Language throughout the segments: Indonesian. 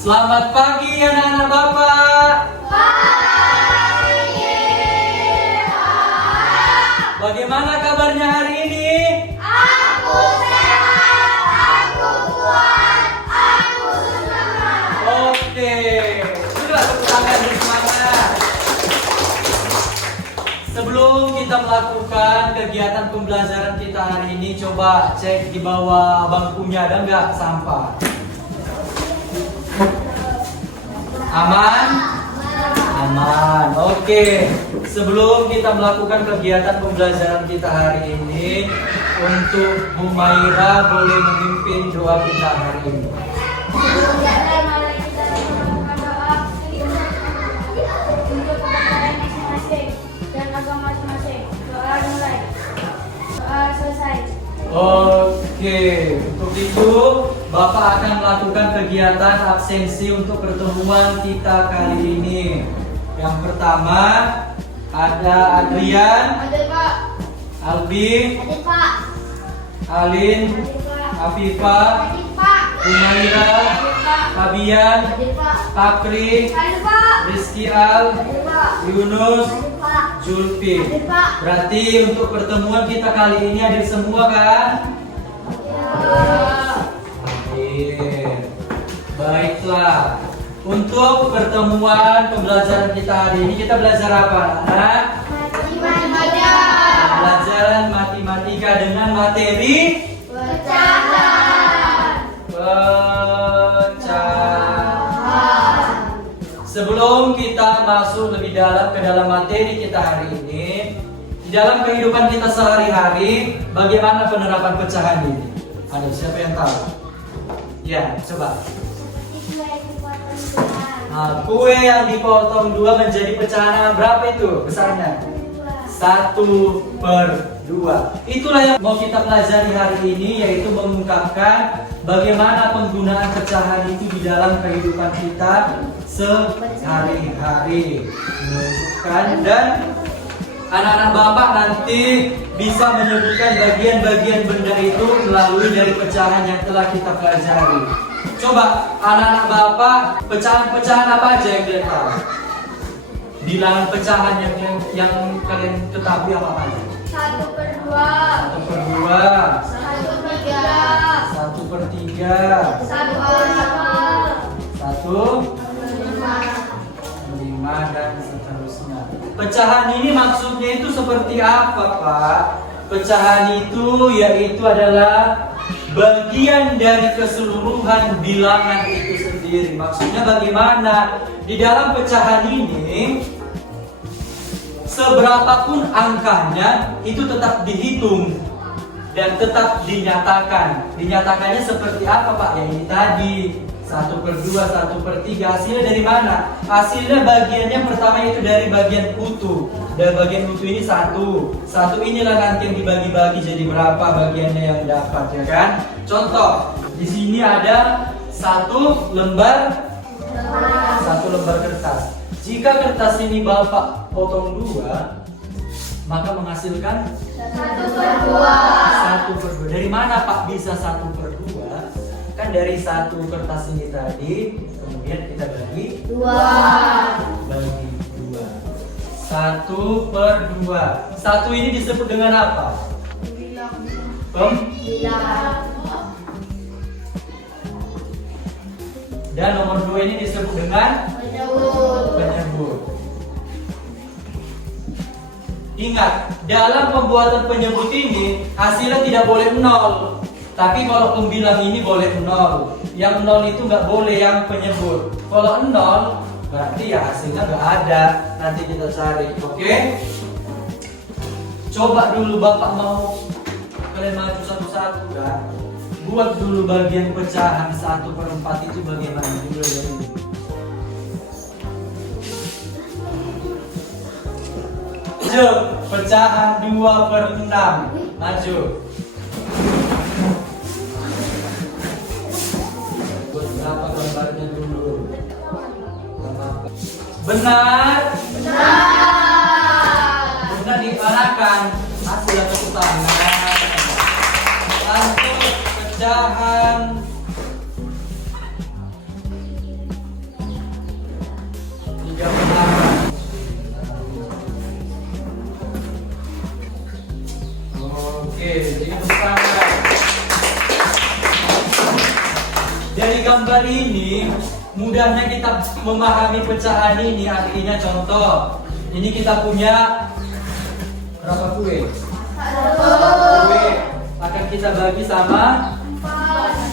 Selamat pagi anak-anak Bapak. Pagi. Bagaimana kabarnya hari ini? Aku sehat, aku kuat, aku semangat. Oke, sudah tepuk tangan bersemangat. Sebelum kita melakukan kegiatan pembelajaran kita hari ini, coba cek di bawah bangkunya ada nggak sampah? Aman? Aman. Oke. Sebelum kita melakukan kegiatan pembelajaran kita hari ini, untuk Bu Maira boleh memimpin doa kita hari ini. Mari kita melakukan doa untuk kepercayaan masing-masing dan agama masing-masing. Doa mulai. Doa selesai. Oke, untuk itu Bapak akan melakukan kegiatan absensi untuk pertemuan kita kali ini. Yang pertama ada Adrian, Hadir Pak. Albi, Hadir Pak. Alin, Hadir Pak. Afifah, Hadir Pak. Umaira, Hadir Pak. Fabian, Hadir Pak. Pakri, Hadir Pak. Rizky Al, Hadir Pak. Yunus, Hadir Pak. Julfi. Hadir Pak. Berarti untuk pertemuan kita kali ini hadir semua kan? Hadir. Baiklah. Untuk pertemuan pembelajaran kita hari ini kita belajar apa, anak? Matematika. Pelajaran matematika dengan materi Pecahan. pecahan. Sebelum kita masuk lebih dalam ke dalam materi kita hari ini, di dalam kehidupan kita sehari-hari, bagaimana penerapan pecahan ini? Ada siapa yang tahu? Ya, coba. Nah, kue yang dipotong dua menjadi pecahan berapa itu besarnya? 1/2. Itulah yang mau kita pelajari hari ini, yaitu mengungkapkan bagaimana penggunaan pecahan itu di dalam kehidupan kita sehari-hari. Menunjukkan dan anak-anak Bapak nanti bisa menyebutkan bagian-bagian benda itu melalui dari pecahan yang telah kita pelajari. Coba anak-anak Bapak, pecahan-pecahan apa aja yang kalian tahu? Bilangan pecahan yang kalian ketahui apa aja? 1/2. 1/2, 1/3. 1/3, 1/5. 1/5 dan seterusnya. Pecahan ini maksudnya itu seperti apa, Pak? Pecahan itu yaitu adalah bagian dari keseluruhan bilangan itu sendiri. Maksudnya bagaimana? Di dalam pecahan ini, seberapapun angkanya itu tetap dihitung dan tetap dinyatakan. Dinyatakannya seperti apa, Pak? Ya ini tadi 1/2, 1/3. Hasilnya dari mana? Hasilnya bagiannya pertama itu dari bagian utuh. Dan bagian utuh ini 1. 1 inilah nanti yang dibagi-bagi jadi berapa bagiannya yang dapat, ya kan? Contoh, di sini ada 1 lembar kertas. Jika kertas ini Bapak potong 2, maka menghasilkan 1/2. 1/2. Dari mana Pak bisa 1/2? Kan dari 1 kertas ini tadi, kemudian kita bagi 2. 1/2. 1 ini disebut dengan apa? Dan nomor 2 ini disebut dengan penyebut. Ingat, dalam pembuatan penyebut ini hasilnya tidak boleh 0. Tapi kalau pembilang ini boleh 0. Yang 0 itu nggak boleh yang penyebut. Kalau 0 berarti ya hasilnya nggak ada. Nanti kita cari, oke? Coba dulu Bapak mau kalian maju satu-satu kan? Buat dulu bagian pecahan 1/4 itu bagaimana dulu ya ini. Maju, pecahan 2/6. Maju. Buat berapa gambarnya dulu? Benar. Benar diarahkan. Hasil tepuk tangan. Untuk pecahan Dari gambar ini mudahnya kita memahami pecahan ini. Artinya contoh, ini kita punya berapa kue? Kue akan kita bagi sama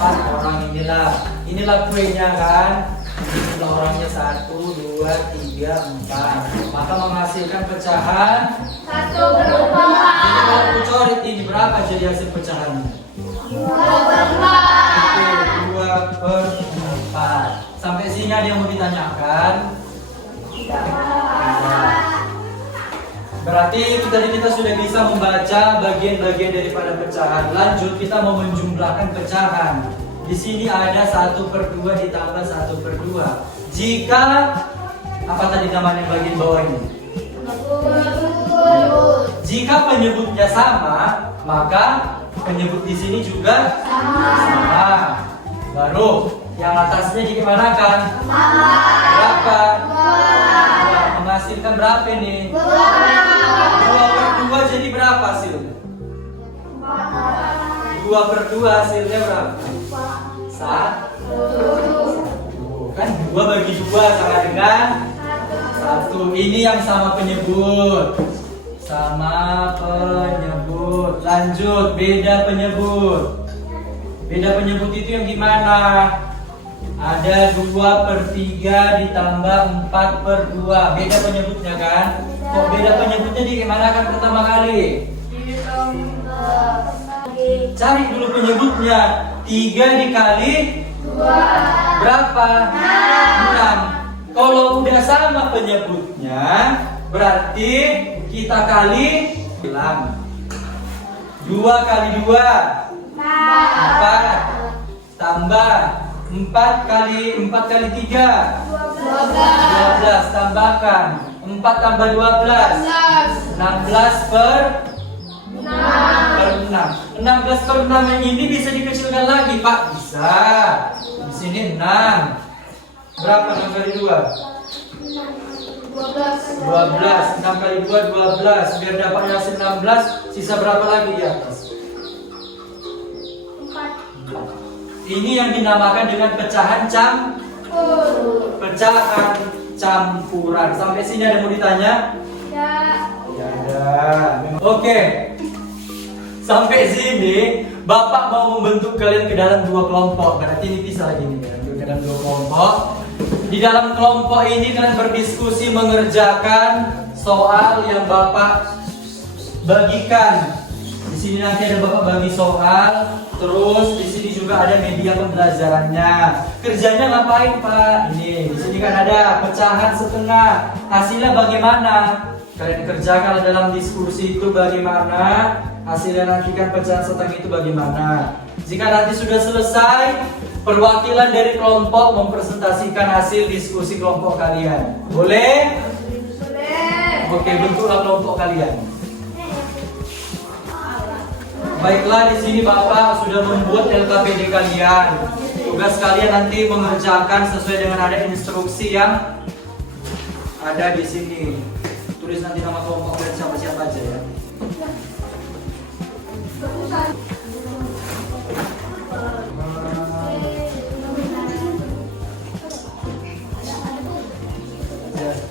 4 orang inilah. Inilah kuenya kan. Jumlah orangnya 1, 2, 3, 4. Maka menghasilkan pecahan 1/4. Jadi kalau aku coret ini berapa jadi hasil pecahannya? 2/4. Sampai sini ada yang mau ditanyakan? Berarti itu tadi kita sudah bisa membaca bagian-bagian daripada pecahan. Lanjut kita mau menjumlahkan pecahan. Di sini ada 1/2 ditambah 1/2. Jika apa tadi namanya bagian bawah ini? Jika penyebutnya sama, maka penyebut di sini juga sama. Baru yang atasnya digimanakan? Berapa? Menghasilkan berapa ini? 2/2 jadi berapa hasilnya? 2/2 hasilnya berapa? 1. Kan 2 bagi 2 sama dengan 1. Ini yang sama penyebut. Sama penyebut. Lanjut, beda penyebut. Beda penyebut itu yang gimana? Ada 2/3 ditambah 4/2. Beda penyebutnya kan? Kok beda penyebutnya di gimana kan pertama kali? Cari dulu penyebutnya. 3 dikali 2 berapa? 6. Kalau udah sama penyebutnya, berarti kita kali bilang 2 kali 2 4 tambah 4 kali 3 12 tambahkan 4 tambah 12 16/6. 16/6 yang ini bisa dikecilkan lagi, Pak? Bisa. Di sini 6. Berapa 6 kali 2? 12. 6 kali 2 12. Biar dapat hasil 16, sisa berapa lagi di atas? 4. Ini yang dinamakan dengan pecahan pecahan campuran. Sampai sini ada yang mau ditanya? Ya ada. Oke. Sampai sini Bapak mau membentuk kalian ke dalam 2 kelompok. Berarti ini bisa lagi nih kan, ke dalam 2 kelompok. Di dalam kelompok ini kalian berdiskusi mengerjakan soal yang Bapak bagikan. Di sini nanti ada Bapak bagi soal, terus di sini juga ada media pembelajarannya. Kerjanya ngapain, Pak? Ini di sini kan ada pecahan setengah. Hasilnya bagaimana? Kalian kerjakan dalam diskusi itu bagaimana? Hasilnya nanti kan pecahan setengah itu bagaimana? Jika nanti sudah selesai, perwakilan dari kelompok mempresentasikan hasil diskusi kelompok kalian. Boleh? Boleh. Oke, bentuklah kelompok kalian. Baiklah, di sini Bapak sudah membuat LKPD kalian. Tugas kalian nanti mengerjakan sesuai dengan ada instruksi yang ada di sini. Tulis nanti nama kelompok kalian siapa-siapa aja ya.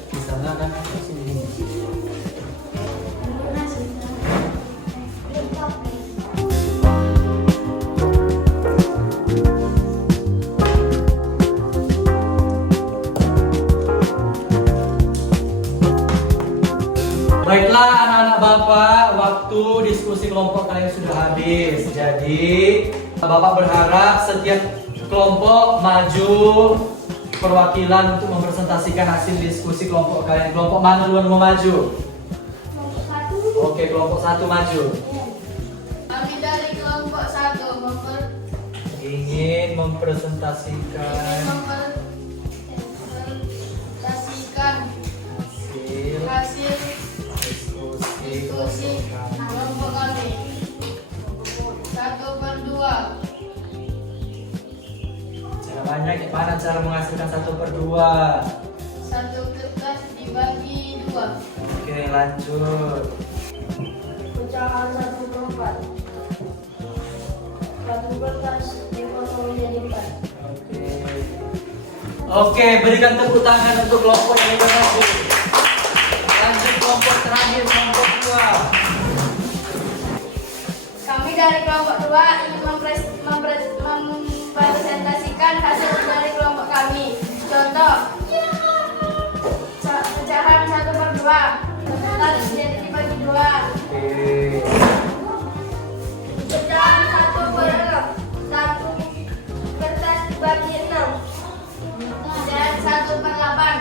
Di sana kan sini. Baiklah anak-anak Bapak, waktu diskusi kelompok kalian sudah habis. Jadi Bapak berharap setiap kelompok maju perwakilan untuk mempresentasikan hasil diskusi kelompok kalian. Kelompok mana duluan mau maju? Kelompok 1. Oke, kelompok 1 maju. Kami dari kelompok 1 Ingin mempresentasikan hasil diskusi kelompok kami. 1/2. Caranya gimana cara menghasilkan 1/2? 1 kertas dibagi 2. Oke, lanjut. Pecahan 1/4. 1 kertas dipotong menjadi 4. Oke, berikan tepuk tangan untuk kelompok yang berhasil. Lanjut kelompok terakhir, kelompok 2. Kami dari kelompok 2 ingin mempresentasikan hasil dari kelompok kami. Contoh, pecahan 1/2. Kertas jadi dibagi 2. Oke. Pecahan 1/6. 1 kertas dibagi 6. Pecahan 1/8.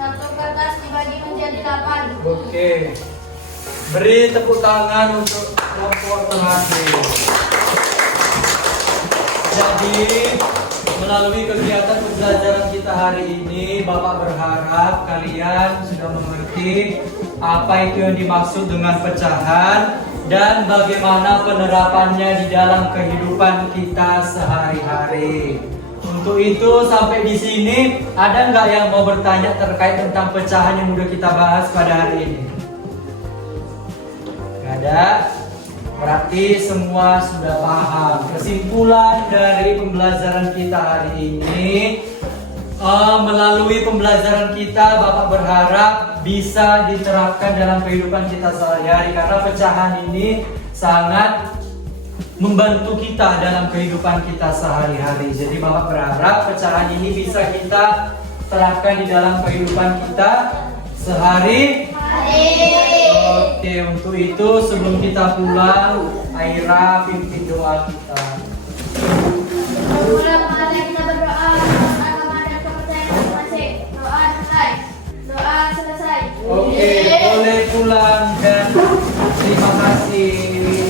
1 kertas dibagi menjadi 8. Oke. Beri tepuk tangan untuk kelompok terakhir. Jadi, melalui kegiatan pembelajaran kita hari ini, Bapak berharap kalian sudah mengerti apa itu yang dimaksud dengan pecahan dan bagaimana penerapannya di dalam kehidupan kita sehari-hari. Untuk itu, sampai di sini, ada nggak yang mau bertanya terkait tentang pecahan yang udah kita bahas pada hari ini? Nggak ada? Berarti semua sudah paham. Kesimpulan dari pembelajaran kita hari ini, melalui pembelajaran kita, Bapak berharap bisa diterapkan dalam kehidupan kita sehari-hari karena pecahan ini sangat membantu kita dalam kehidupan kita sehari-hari. Jadi Bapak berharap pecahan ini bisa kita terapkan di dalam kehidupan kita sehari-hari. Oke, untuk itu sebelum kita pulang, Aira pimpin doa kita. Mari kita berdoa agama dan kepercayaan masing-masing. Doa selesai. Doa selesai. Oke, boleh pulang dan terima kasih.